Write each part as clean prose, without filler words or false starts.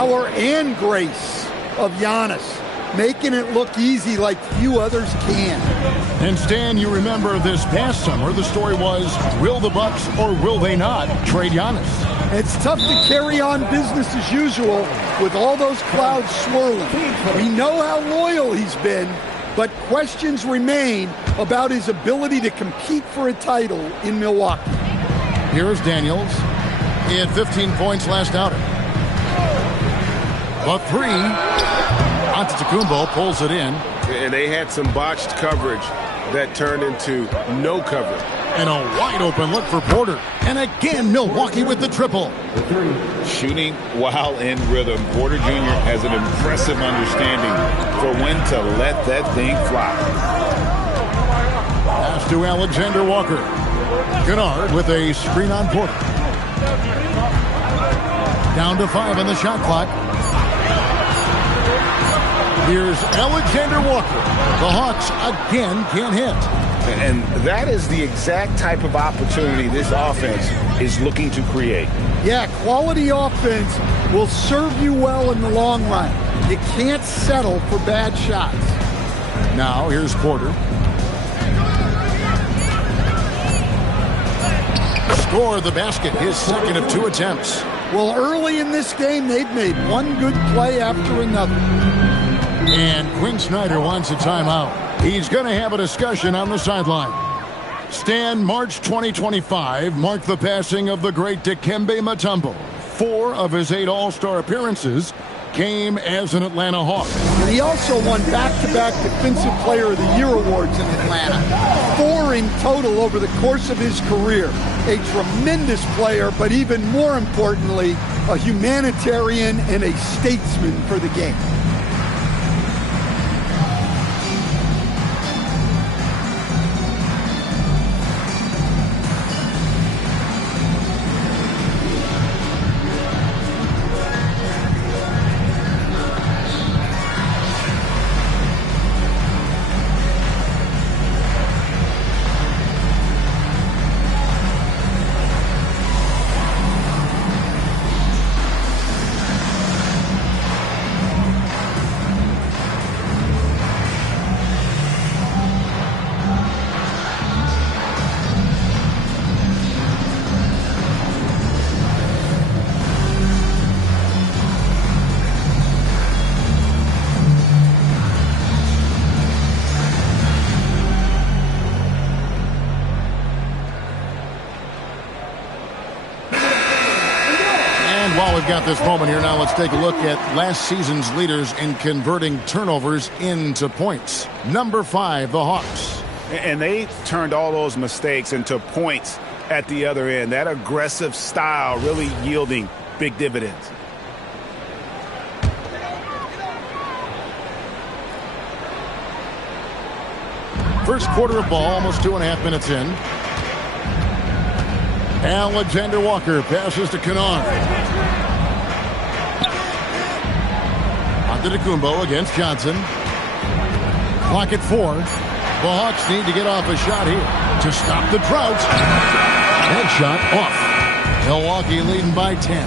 power and grace of Giannis, making it look easy like few others can. And Stan, you remember this past summer, the story was, will the Bucks or will they not trade Giannis? It's tough to carry on business as usual with all those clouds swirling. We know how loyal he's been, but questions remain about his ability to compete for a title in Milwaukee. Here's Daniels. He had 15 points last outing. The three. Antetokounmpo pulls it in. And they had some botched coverage that turned into no coverage. And a wide open look for Porter. And again, Milwaukee with the triple. Shooting while in rhythm. Porter Jr. has an impressive understanding for when to let that thing fly. Pass to Alexander Walker. Kennard with a screen on Porter. Down to 5 on the shot clock. Here's Alexander Walker. The Hawks again can't hit. And that is the exact type of opportunity this offense is looking to create. Yeah, quality offense will serve you well in the long run. You can't settle for bad shots. Now here's Porter. Score the basket, his second of 2 attempts. Well, early in this game, they've made one good play after another. And Quinn Snyder wants a timeout. He's going to have a discussion on the sideline. Stan, March 2025 marked the passing of the great Dikembe Mutombo. 4 of his 8 All-Star appearances came as an Atlanta Hawk. And he also won back-to-back Defensive Player of the Year awards in Atlanta. 4 in total over the course of his career. A tremendous player, but even more importantly, a humanitarian and a statesman for the game. We've got this moment here now. Let's take a look at last season's leaders in converting turnovers into points. Number 5, the Hawks. And they turned all those mistakes into points at the other end. That aggressive style really yielding big dividends. First quarter of ball, almost 2.5 minutes in. Alexander Walker passes to Kennard. Antetokounmpo against Johnson. Clock at 4. The Hawks need to get off a shot here to stop the drought. Headshot off. Milwaukee leading by 10.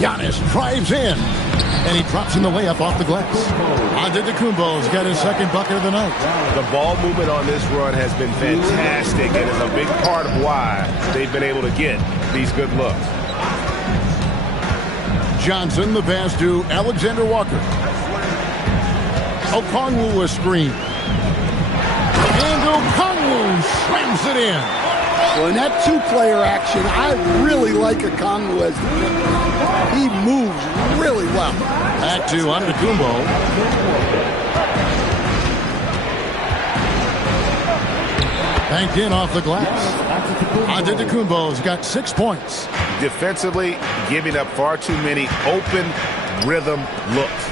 Giannis drives in. And he drops in the layup off the glass. Antetokounmpo's got his second bucket of the night. The ball movement on this run has been fantastic and is a big part of why they've been able to get these good looks. Johnson, the pass to Alexander Walker. Okongwu a screen. And Okongwu slams it in. Well, in that 2-player action, I really like Okongwu as the defender. He moves really well. Back to Antetokounmpo. Banked in off the glass. Antetokounmpo's got 6 points. Defensively, giving up far too many open rhythm looks.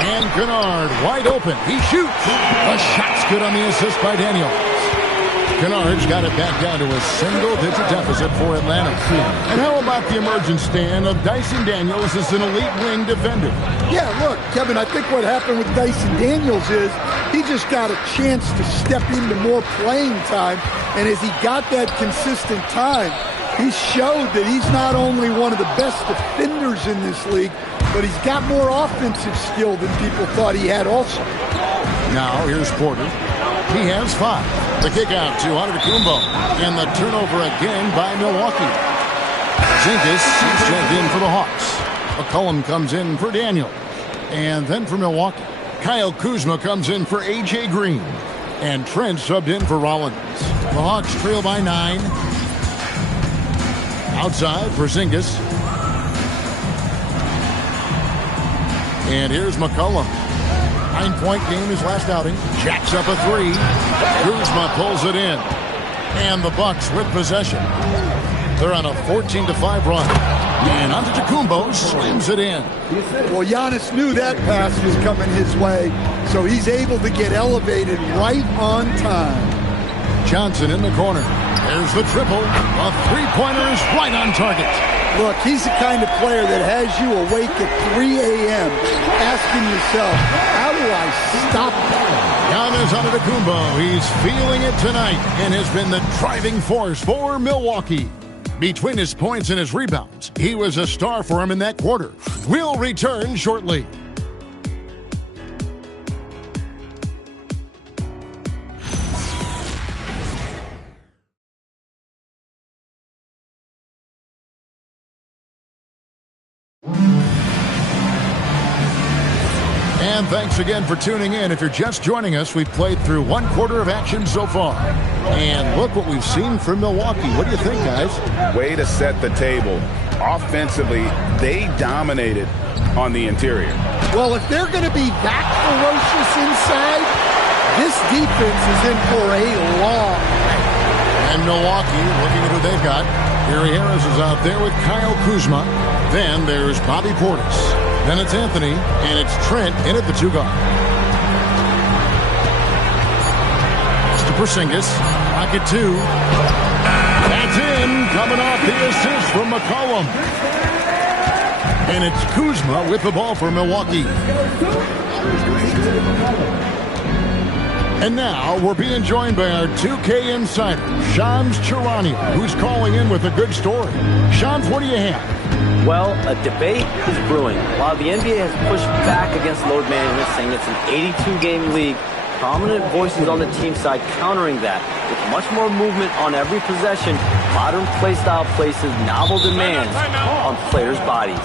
And Kennard wide open. He shoots. The shot's good on the assist by Daniels. Kennard's got it back down to a single-digit deficit for Atlanta. And how about the emergence, Stan, of Dyson Daniels as an elite wing defender? Yeah, look, Kevin, I think what happened with Dyson Daniels is he just got a chance to step into more playing time. And as he got that consistent time, He showed that he's not only one of the best defenders in this league, but he's got more offensive skill than people thought he had also. Now here's Porter. He has 5. The kick out to Antetokounmpo. And the turnover again by Milwaukee. Zinkis is checked in for the Hawks. McCollum comes in for Daniel. And then for Milwaukee, Kyle Kuzma comes in for A.J. Green. And Trent subbed in for Rollins. The Hawks trail by 9. Outside for Zinkis. And here's McCollum. 9-point game his last outing. Jacks up a 3. Kuzma pulls it in. And the Bucks with possession. They're on a 14-5 run. And Antetokounmpo slams it in. Well, Giannis knew that pass was coming his way, so he's able to get elevated right on time. Johnson in the corner. There's the triple. A three-pointer is right on target. Look, he's the kind of player that has you awake at 3 a.m. asking yourself, how do I stop that? Giannis Antetokounmpo, he's feeling it tonight and has been the driving force for Milwaukee. Between his points and his rebounds, he was a star for him in that quarter. We'll return shortly. And thanks again for tuning in. If you're just joining us, we've played through 1 quarter of action so far. And look what we've seen from Milwaukee. What do you think, guys? Way to set the table. Offensively, they dominated on the interior. Well, if they're going to be that ferocious inside, this defense is in for a long night. And Milwaukee, looking at who they've got. Gary Harris is out there with Kyle Kuzma. Then there's Bobby Portis. Then it's Anthony, and it's Trent in at the 2 guard. To Porzingis, pocket 2. That's in, coming off the assist from McCollum. And it's Kuzma with the ball for Milwaukee. And now we're being joined by our 2K insider, Shams Charania, who's calling in with a good story. Shams, what do you have? Well, a debate is brewing. While the NBA has pushed back against load management, saying it's an 82-game league, prominent voices on the team side countering that. With much more movement on every possession, modern play style places novel demands on players' bodies.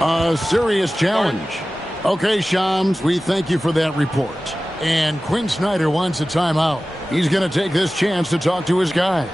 A serious challenge. Okay, Shams, we thank you for that report. And Quinn Snyder wants a timeout. He's going to take this chance to talk to his guys.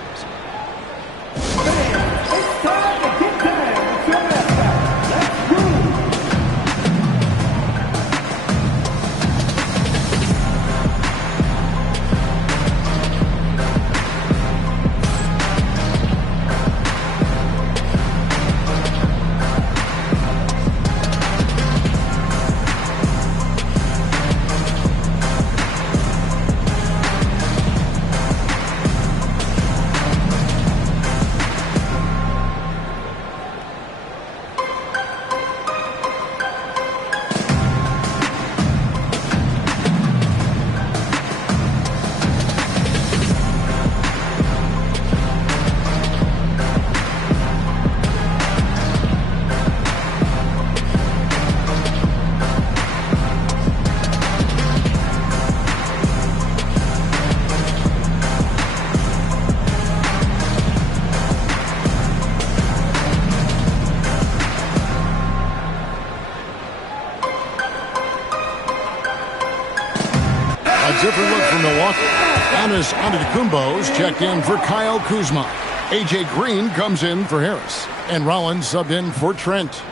Different look from Milwaukee. Giannis Antetokounmpo's checked in for Kyle Kuzma. A.J. Green comes in for Harris. And Rollins subbed in for Trent.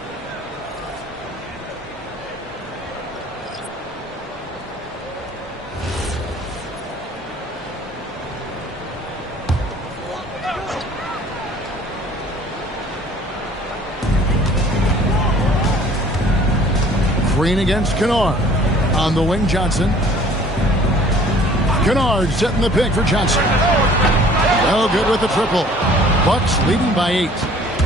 Green against Kennard. On the wing, Johnson. Kennard setting the pick for Johnson. No good with the triple. Bucks leading by 8.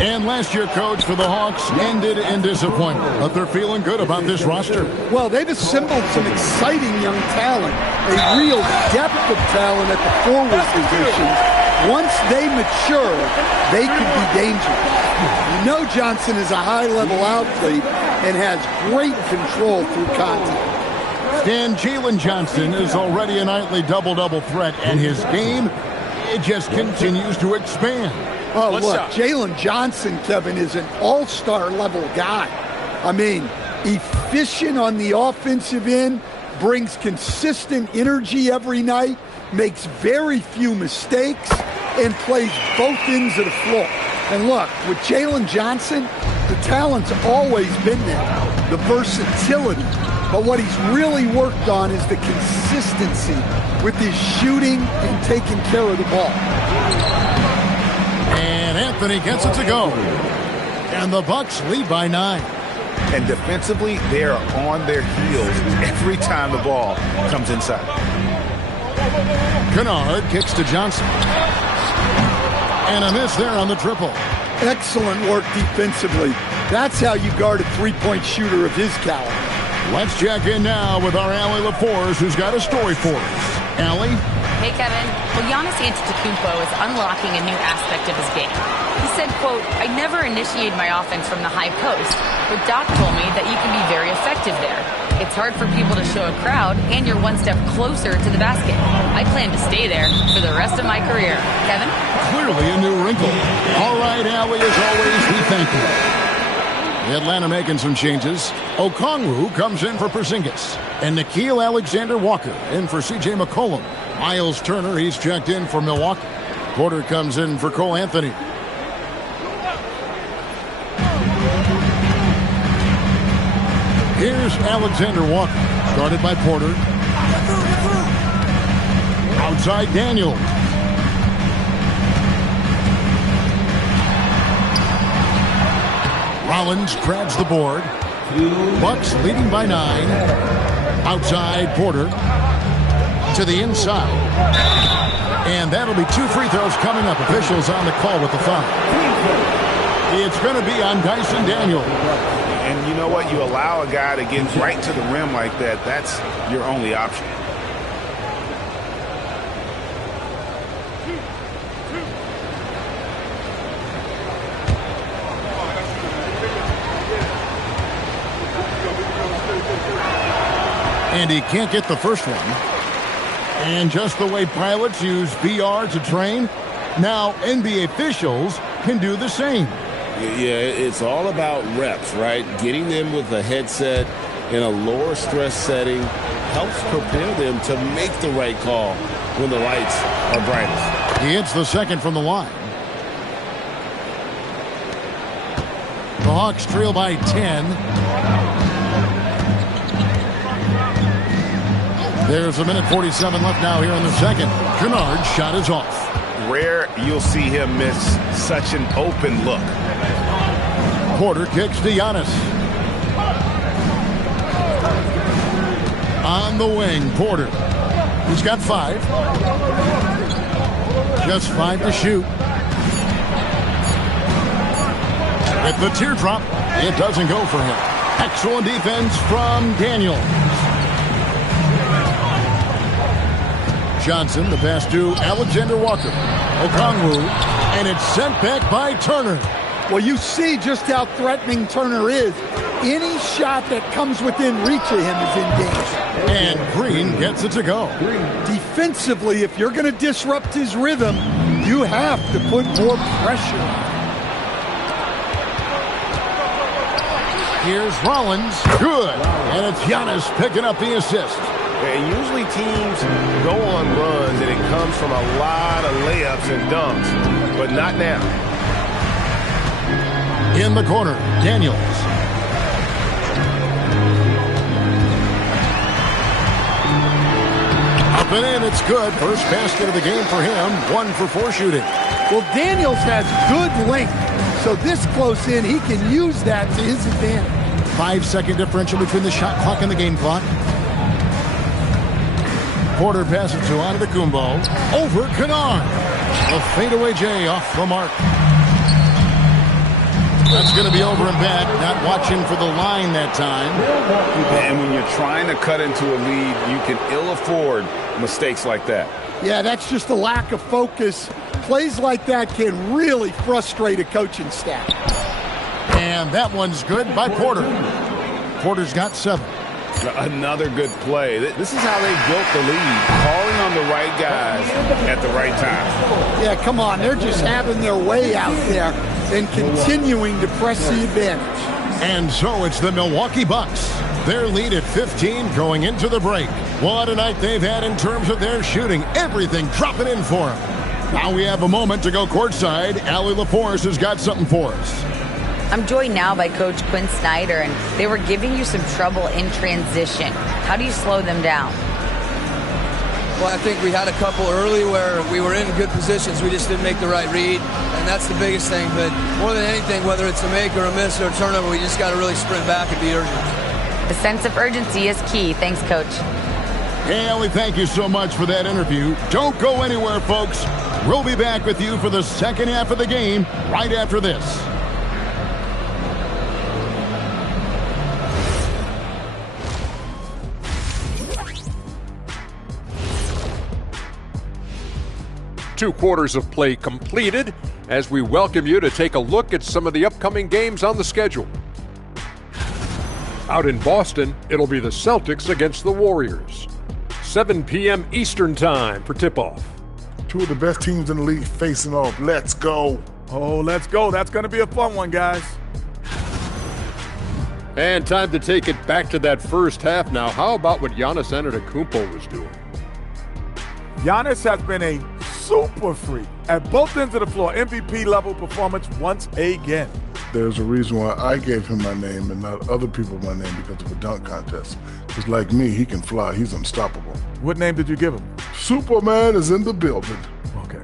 And last year, coach, for the Hawks ended in disappointment. But they're feeling good about this roster. Well, they've assembled some exciting young talent. A real depth of talent at the forward position. Once they mature, they could be dangerous. You know Johnson is a high-level athlete and has great control through contact. Stan, Jalen Johnson is already a nightly double-double threat, and his game, it just continues to expand. Oh, look, Jalen Johnson, Kevin, is an all-star level guy. I mean, efficient on the offensive end, brings consistent energy every night, makes very few mistakes, and plays both ends of the floor. And look, with Jalen Johnson, the talent's always been there, the versatility. But what he's really worked on is the consistency with his shooting and taking care of the ball. And Anthony gets it to go. And the Bucks lead by 9. And defensively, they are on their heels every time the ball comes inside. Kennard kicks to Johnson. And a miss there on the triple. Excellent work defensively. That's how you guard a three-point shooter of his caliber. Let's check in now with our Allie LaForce, who's got a story for us. Allie? Hey, Kevin. Well, Giannis Antetokounmpo is unlocking a new aspect of his game. He said, quote, "I never initiate my offense from the high post, but Doc told me that you can be very effective there. It's hard for people to show a crowd, and you're one step closer to the basket. I plan to stay there for the rest of my career." Kevin? Clearly a new wrinkle. All right, Allie, as always, we thank you. Atlanta making some changes. Okongwu comes in for Porzingis. And Nickeil Alexander-Walker in for C.J. McCollum. Miles Turner, he's checked in for Milwaukee. Porter comes in for Cole Anthony. Here's Alexander-Walker, guarded by Porter. Outside Daniels. Rollins grabs the board. Bucks leading by 9. Outside Porter. To the inside. And that'll be 2 free throws coming up. Officials on the call with the foul. It's going to be on Dyson Daniels. And you know what? You allow a guy to get right to the rim like that. That's your only option. And he can't get the first one. And just the way pilots use VR to train, now NBA officials can do the same. Yeah, it's all about reps, right? Getting them with a headset in a lower stress setting helps prepare them to make the right call when the lights are brightest. He hits the second from the line. The Hawks trail by 10. There's a minute 47 left now here in the second. Kennard's shot is off. Rare you'll see him miss such an open look. Porter kicks to Giannis. On the wing, Porter. He's got 5. Just 5 to shoot. With the teardrop, it doesn't go for him. Excellent defense from Daniels. Johnson, the pass to Alexander-Walker. Okongwu, and it's sent back by Turner. Well, you see just how threatening Turner is. Any shot that comes within reach of him is in danger. And Green gets it to go. Defensively, if you're going to disrupt his rhythm, you have to put more pressure on him. Here's Rollins. Good. And it's Giannis picking up the assist. And usually teams go on runs and it comes from a lot of layups and dunks, but not now. In the corner, Daniels. Up and in, it's good. First basket of the game for him. 1 for 4 shooting. Well, Daniels has good length, so this close in, he can use that to his advantage. 5-second differential between the shot clock and the game clock. Porter passes to Antetokounmpo. Over Kennard. A fadeaway J off the mark. That's going to be over and back. Not watching for the line that time. And when you're trying to cut into a lead, you can ill afford mistakes like that. Yeah, that's just a lack of focus. plays like that can really frustrate a coaching staff. And that one's good by Porter. Porter's got 7. Another good play. This is how they built the lead, calling on the right guys at the right time. Yeah, come on. They're just having their way out there and continuing to press the advantage. And so it's the Milwaukee Bucks. Their lead at 15 going into the break. What a night they've had in terms of their shooting. Everything dropping in for them. Now we have a moment to go courtside. Allie LaForce has got something for us. I'm joined now by Coach Quinn Snyder, and they were giving you some trouble in transition. How do you slow them down? Well, I think we had a couple early where we were in good positions. We just didn't make the right read, and that's the biggest thing. But more than anything, whether it's a make or a miss or a turnover, we just got to really sprint back and be urgent. The sense of urgency is key. Thanks, Coach. Hey, Allie, thank you so much for that interview. Don't go anywhere, folks. We'll be back with you for the second half of the game right after this. Two quarters of play completed as we welcome you to take a look at some of the upcoming games on the schedule. Out in Boston, it'll be the Celtics against the Warriors. 7 p.m. Eastern Time for tip-off. Two of the best teams in the league facing off. Let's go. Oh, let's go. That's going to be a fun one, guys. And time to take it back to that first half now. How about what Giannis Antetokounmpo was doing? Giannis has been a super freak at both ends of the floor. MVP level performance once again. There's a reason why I gave him my name and not other people my name, because of a dunk contest. Because like me, he can fly. He's unstoppable. What name did you give him? Superman is in the building. Okay.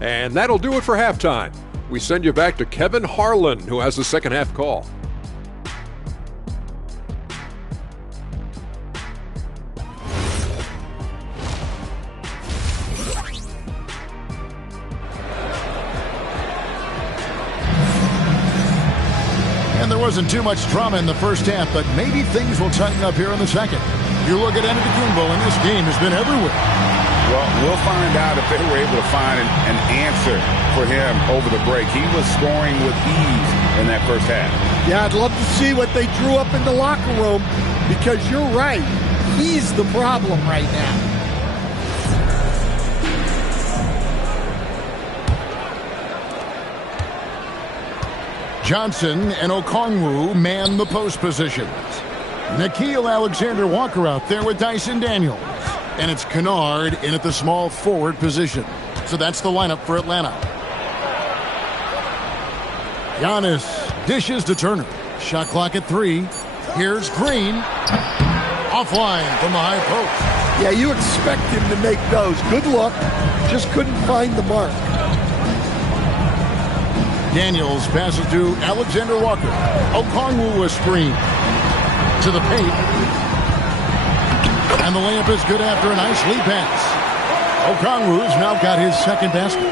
And that'll do it for halftime. We send you back to Kevin Harlan, who has the second half call. And there wasn't too much drama in the first half, but maybe things will tighten up here in the second. You look at Antetokounmpo, and this game has been everywhere. Well, we'll find out if they were able to find an answer for him over the break. He was scoring with ease in that first half. Yeah, I'd love to see what they drew up in the locker room, because you're right. He's the problem right now. Johnson and Okongwu man the post positions. Nickeil Alexander-Walker out there with Dyson Daniels. And it's Kennard in at the small forward position. So that's the lineup for Atlanta. Giannis dishes to Turner. Shot clock at 3. Here's Green. Offline from the high post. Yeah, you expect him to make those. Good luck. Just couldn't find the mark. Daniels passes to Alexander Walker. Okongwu a screen to the paint. And the layup is good after a nice lead pass. Okongwu's now got his second basket.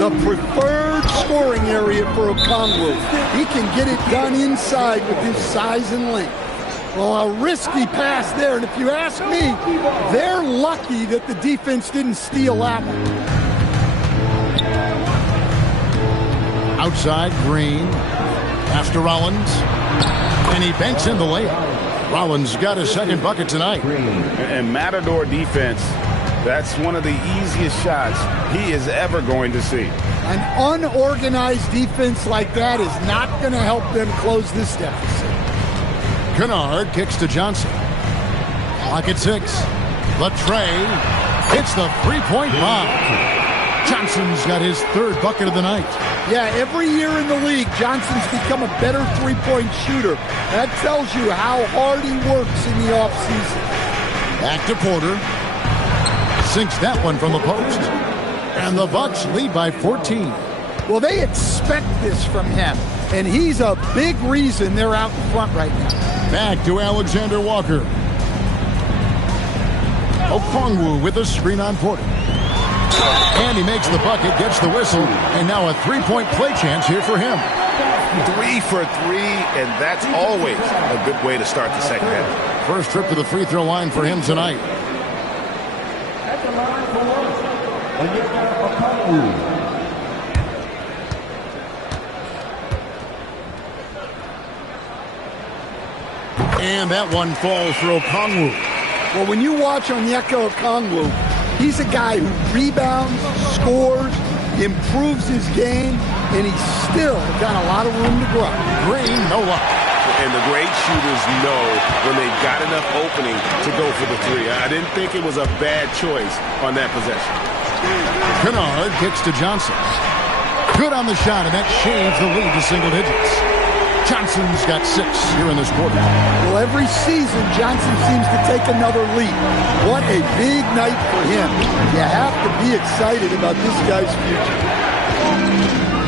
The preferred scoring area for Okongwu. He can get it done inside with his size and length. Well, a risky pass there, and if you ask me, they're lucky that the defense didn't steal that one. Outside, Green. Pass to Rollins. And he banks in the layup. Rollins got his second bucket tonight. And Matador defense, that's one of the easiest shots he is ever going to see. An unorganized defense like that is not going to help them close this deficit. Kennard kicks to Johnson. Clock at 6. Latrey hits the three-point bomb. Johnson's got his third bucket of the night. Yeah, every year in the league, Johnson's become a better three-point shooter. That tells you how hard he works in the offseason. Back to Porter. Sinks that one from the post. And the Bucks lead by 14. Well, they expect this from him, and he's a big reason they're out in front right now. Back to Alexander Walker. Okongwu with a screen on Porter. And he makes the bucket, gets the whistle, and now a three-point play chance here for him. 3 for 3, and that's always a good way to start the second half. First trip to the free throw line for him tonight. And that one falls for Okongwu. Well, when you watch Onyeka Okongwu, he's a guy who rebounds, scores, improves his game, and he's still got a lot of room to grow. Green, no luck. And the great shooters know when they've got enough opening to go for the three. I didn't think it was a bad choice on that possession. Kennard kicks to Johnson. Good on the shot, and that shaves the lead to single digits. Johnson's got 6 here in this quarter. Well, every season, Johnson seems to take another leap. What a big night for him. You have to be excited about this guy's future.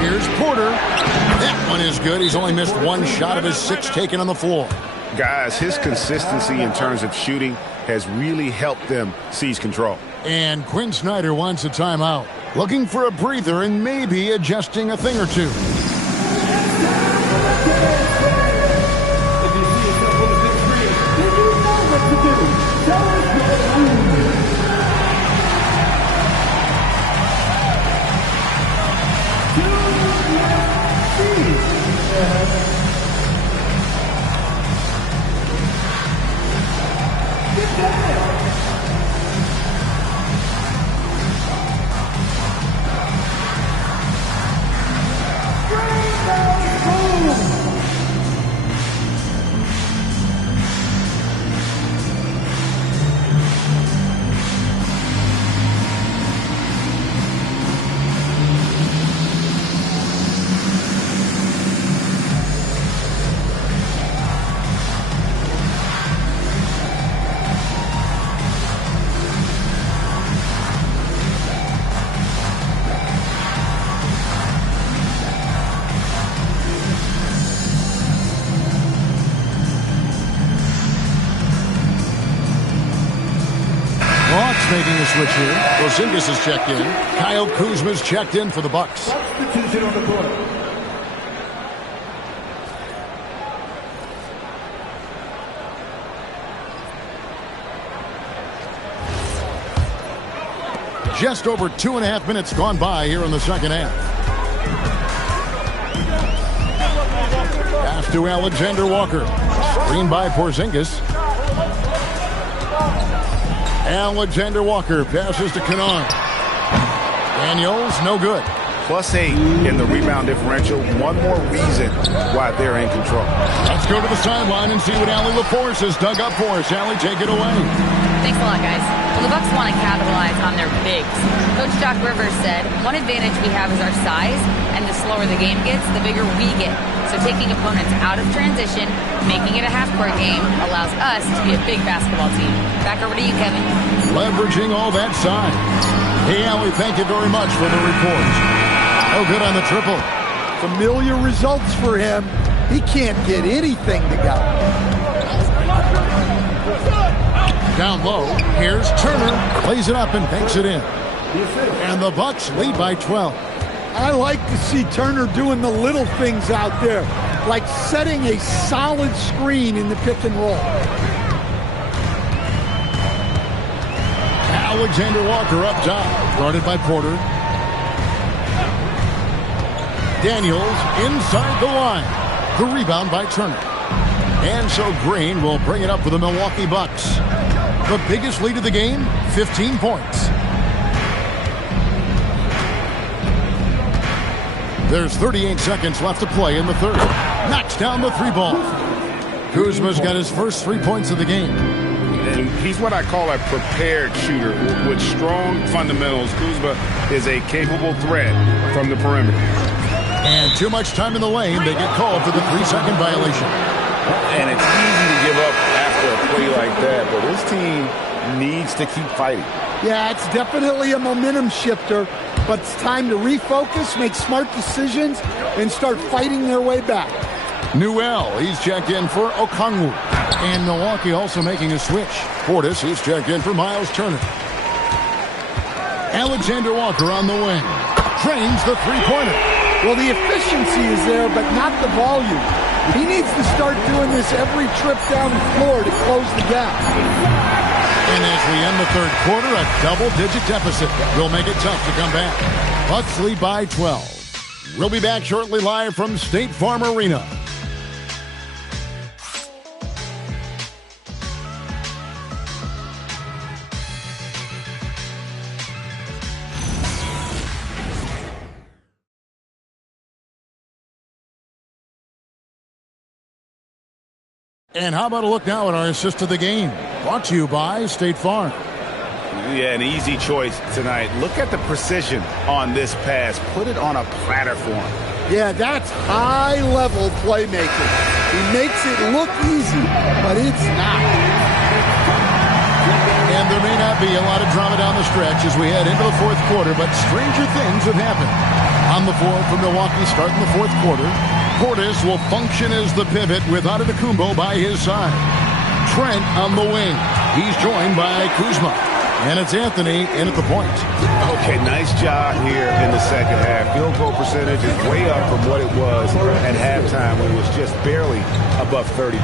Here's Porter. That one is good. He's only missed 1 shot of his 6 taken on the floor. Guys, his consistency in terms of shooting has really helped them seize control. And Quinn Snyder wants a timeout. Looking for a breather and maybe adjusting a thing or two. Making a switch here. Porzingis is checked in. Kyle Kuzma's checked in for the Bucks. Substitution on the court. Just over 2.5 minutes gone by here in the second half. Pass to Alexander Walker. Screen by Porzingis. Alexander Walker passes to Kennard. Daniels, no good. +8 in the rebound differential. One more reason why they're in control. Let's go to the sideline and see what Allie LaForce has dug up for us. Allie, take it away. Thanks a lot, guys. Well, the Bucks want to capitalize on their bigs. Coach Doc Rivers said, one advantage we have is our size, and the slower the game gets, the bigger we get. So taking opponents out of transition, making it a half-court game, allows us to be a big basketball team. Back over to you, Kevin. Leveraging all that size. Hey, Allie, thank you very much for the report. Oh, good on the triple. Familiar results for him. He can't get anything to go. Down low, here's Turner. Plays it up and banks it in. And the Bucks lead by 12. I like to see Turner doing the little things out there, like setting a solid screen in the pick and roll. Alexander Walker up top, guarded by Porter. Daniels inside the line. The rebound by Turner. And so Green will bring it up for the Milwaukee Bucks. The biggest lead of the game, 15 points. There's 38 seconds left to play in the third. Knocks down the 3-ball. Kuzma's got his first 3 points of the game. And he's what I call a prepared shooter with strong fundamentals. Kuzma is a capable threat from the perimeter. And too much time in the lane. They get called for the 3-second violation. And it's easy to give up after a play like that, but this team needs to keep fighting. Yeah, it's definitely a momentum shifter, but it's time to refocus, make smart decisions, and start fighting their way back. Newell, he's checked in for Okongwu. And Milwaukee also making a switch. Portis, he's checked in for Miles Turner. Alexander Walker on the wing. Trains the three-pointer. Well, the efficiency is there, but not the volume. He needs to start doing this every trip down the floor to close the gap. And as we end the third quarter, a double-digit deficit will make it tough to come back. Bucks lead by 12. We'll be back shortly live from State Farm Arena. And how about a look now at our assist of the game? Brought to you by State Farm. Yeah, an easy choice tonight. Look at the precision on this pass. Put it on a platter for him. Yeah, that's high-level playmaking. He makes it look easy, but it's not. And there may not be a lot of drama down the stretch as we head into the fourth quarter, but stranger things have happened. On the floor for Milwaukee starting the fourth quarter, Portis will function as the pivot with Antetokounmpo by his side. Trent on the wing. He's joined by Kuzma. And it's Anthony in at the point. Okay, nice job here in the second half. Field goal percentage is way up from what it was at halftime when it was just barely above 30%.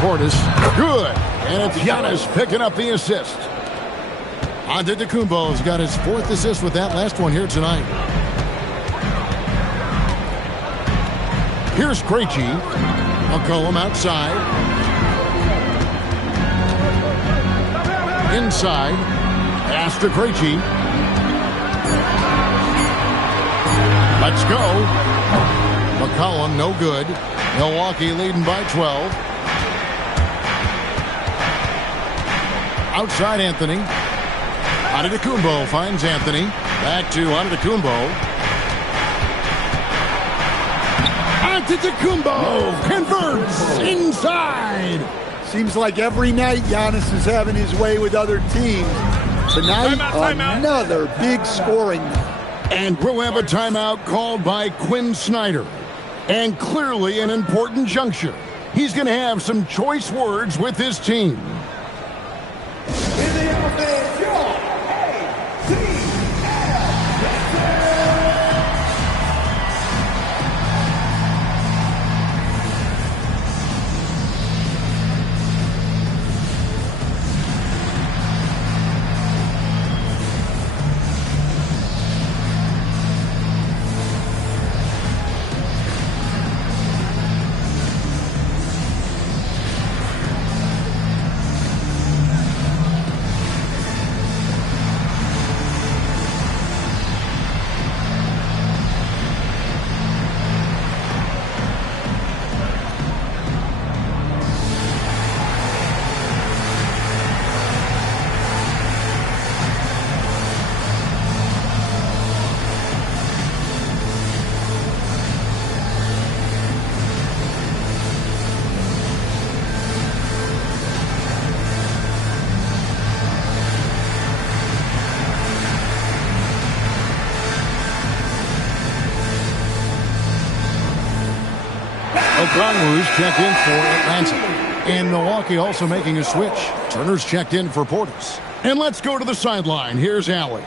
Portis, good. And it's Giannis picking up the assist. Antetokounmpo's got his fourth assist with that last one here tonight. Here's Krejci. McCollum outside. Inside. Pass to Krejci. Let's go. McCollum, no good. Milwaukee leading by 12. Outside Anthony. Antetokounmpo finds Anthony. Back to Antetokounmpo. Antetokounmpo converts inside. Seems like every night Giannis is having his way with other teams. Tonight, another big scoring night. And we'll have a timeout called by Quinn Snyder. And clearly an important juncture. He's going to have some choice words with his team. Okongwu's checked in for Atlanta. And Milwaukee also making a switch. Turner's checked in for Portis. And let's go to the sideline. Here's Allie.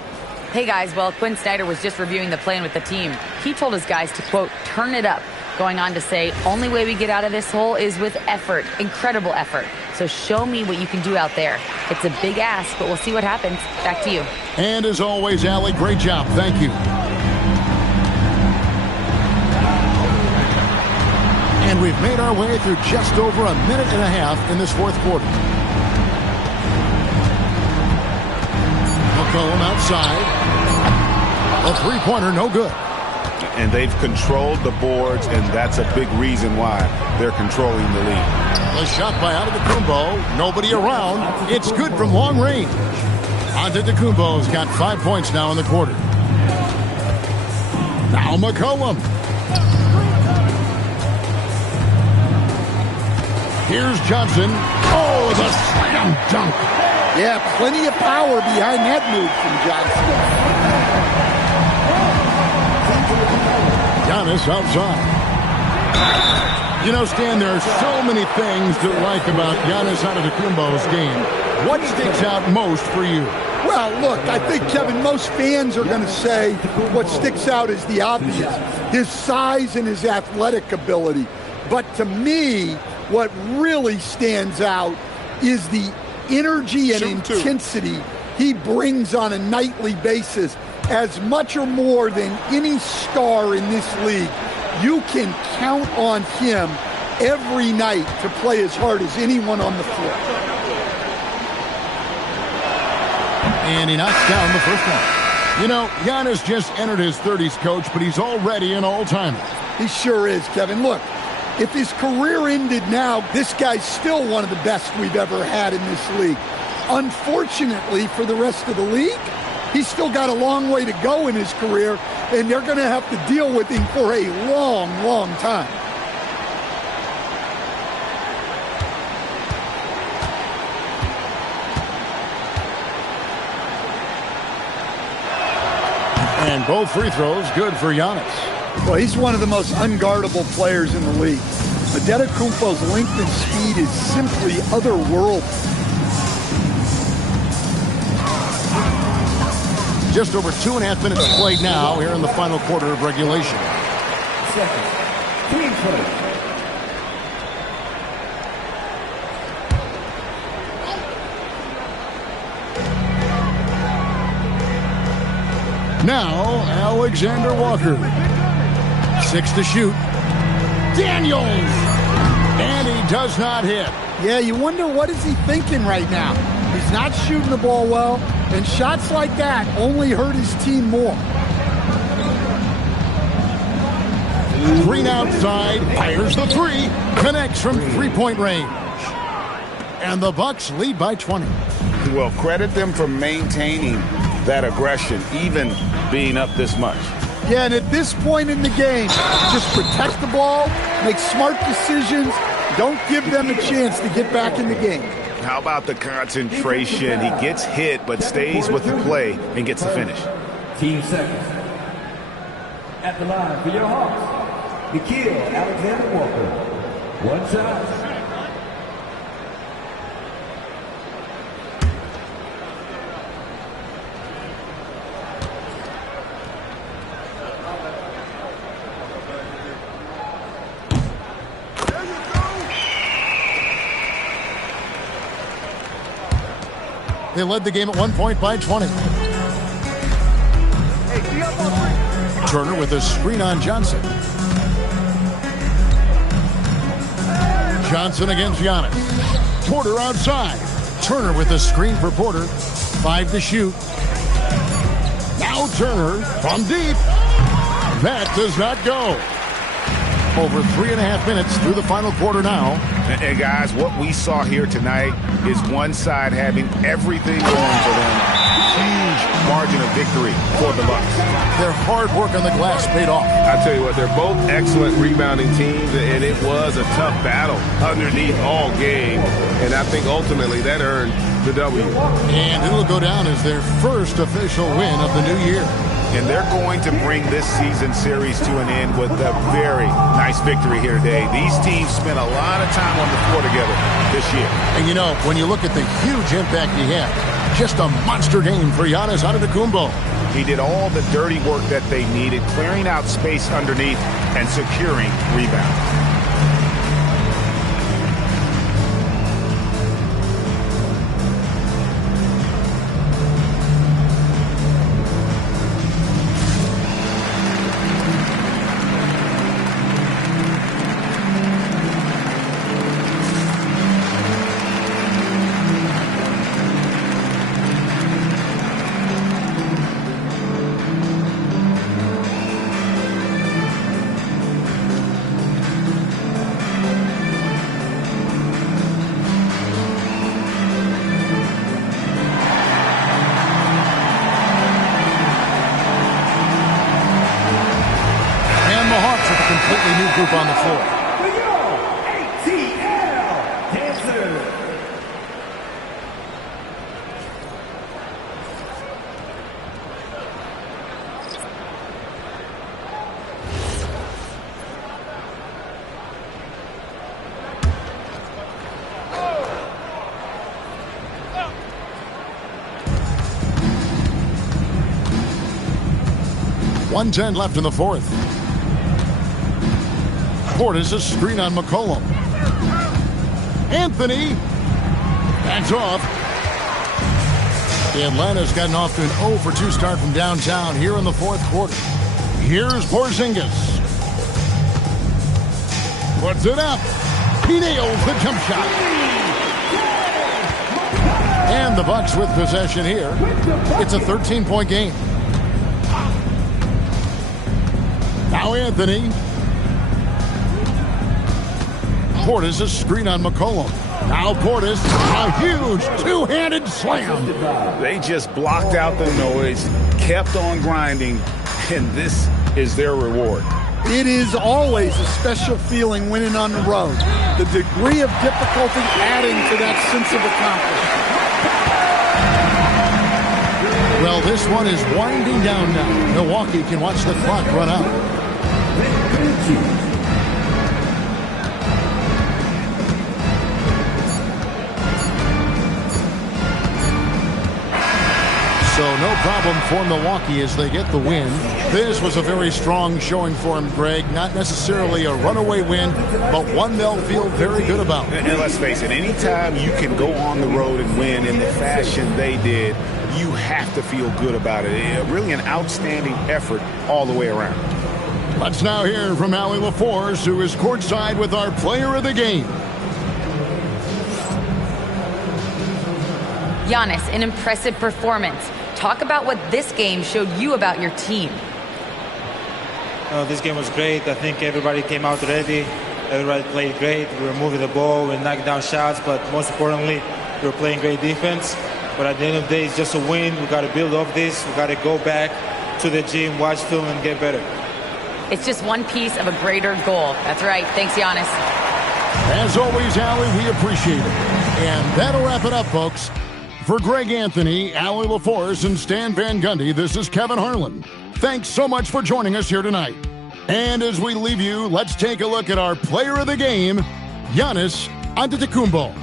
Hey, guys. Well, Quinn Snyder was just reviewing the plan with the team. He told his guys to, quote, turn it up. Going on to say, only way we get out of this hole is with effort. Incredible effort. So show me what you can do out there. It's a big ask, but we'll see what happens. Back to you. And as always, Allie, great job. Thank you. And we've made our way through just over a minute and a half in this fourth quarter. McCollum outside. A three-pointer, no good. And they've controlled the boards, and that's a big reason why they're controlling the lead. The shot by Antetokounmpo. Nobody around. It's good from long range. Antetokounmpo's got 5 points now in the quarter. Now McCollum. Here's Johnson. Oh, the slam dunk. Yeah, plenty of power behind that move from Johnson. Giannis outside. You know, Stan, there are so many things to like about Giannis Antetokounmpo's game. What sticks out most for you? Well, look, I think, Kevin, most fans are going to say what sticks out is the obvious, his size and his athletic ability. But to me, what really stands out is the energy and intensity he brings on a nightly basis, as much or more than any star in this league, you can count on him every night to play as hard as anyone on the floor. And he knocks down the first one. You know, Giannis just entered his 30s, Coach, but he's already an all-timer. He sure is, Kevin. Look, if his career ended now, this guy's still one of the best we've ever had in this league. Unfortunately for the rest of the league, he's still got a long way to go in his career, and they're going to have to deal with him for a long, long time. And both free throws good for Giannis. Well, he's one of the most unguardable players in the league. Antetokounmpo's length and speed is simply otherworldly. Just over 2.5 minutes played now here in the final quarter of regulation. Team play. Now, Alexander Walker. 6 to shoot. Daniels! And he does not hit. Yeah, you wonder what is he thinking right now. He's not shooting the ball well, and shots like that only hurt his team more. Green outside, fires the three, connects from three-point range. And the Bucks lead by 20. Well, credit them for maintaining that aggression, even being up this much. Yeah, and at this point in the game, just protect the ball, make smart decisions, don't give them a chance to get back in the game. How about the concentration? He gets hit, but stays with the play and gets the finish. Team seconds. At the line for your Hawks, Nikhil Alexander Walker. One shot. They led the game at 1 point by 20. Turner with a screen on Johnson. Johnson against Giannis. Porter outside. Turner with a screen for Porter. 5 to shoot. Now Turner from deep. That does not go. Over 3.5 minutes through the final quarter now. And guys, what we saw here tonight is one side having everything going for them. Huge margin of victory for the Bucks. Their hard work on the glass paid off. I tell you what, they're both excellent rebounding teams, and it was a tough battle underneath all game. And I think ultimately that earned the W. And it'll go down as their first official win of the new year. And they're going to bring this season series to an end with a very nice victory here today. These teams spent a lot of time on the floor together this year. And you know, when you look at the huge impact he had, just a monster game for Giannis Antetokounmpo. He did all the dirty work that they needed, clearing out space underneath and securing rebounds. Group on the floor. ATL Dancers. .110 left in the fourth. Portis a screen on McCollum. Anthony. That's off. Atlanta's gotten off to an 0 for 2 start from downtown here in the fourth quarter. Here's Porzingis. Puts it up. He nails the jump shot. And the Bucks with possession here. It's a 13-point game. Now Anthony. Portis a screen on McCollum. Now Portis, a huge two-handed slam. They just blocked out the noise, kept on grinding, and this is their reward. It is always a special feeling winning on the road. The degree of difficulty adding to that sense of accomplishment. Well, this one is winding down now. Milwaukee can watch the clock run out. So no problem for Milwaukee as they get the win. This was a very strong showing for him, Greg. Not necessarily a runaway win, but one they'll feel very good about. And let's face it, anytime you can go on the road and win in the fashion they did, you have to feel good about it. Really an outstanding effort all the way around. Let's now hear from Allie LaForce, who is courtside with our player of the game. Giannis, an impressive performance. Talk about what this game showed you about your team. This game was great. I think everybody came out ready. Everybody played great. We were moving the ball. We knocked down shots. But most importantly, we were playing great defense. But at the end of the day, it's just a win. We got to build off this. We got to go back to the gym, watch film, and get better. It's just one piece of a greater goal. That's right. Thanks, Giannis. As always, Allie, we appreciate it. And that'll wrap it up, folks. For Greg Anthony, Allie LaForce, and Stan Van Gundy, this is Kevin Harlan. Thanks so much for joining us here tonight. And as we leave you, let's take a look at our player of the game, Giannis Antetokounmpo.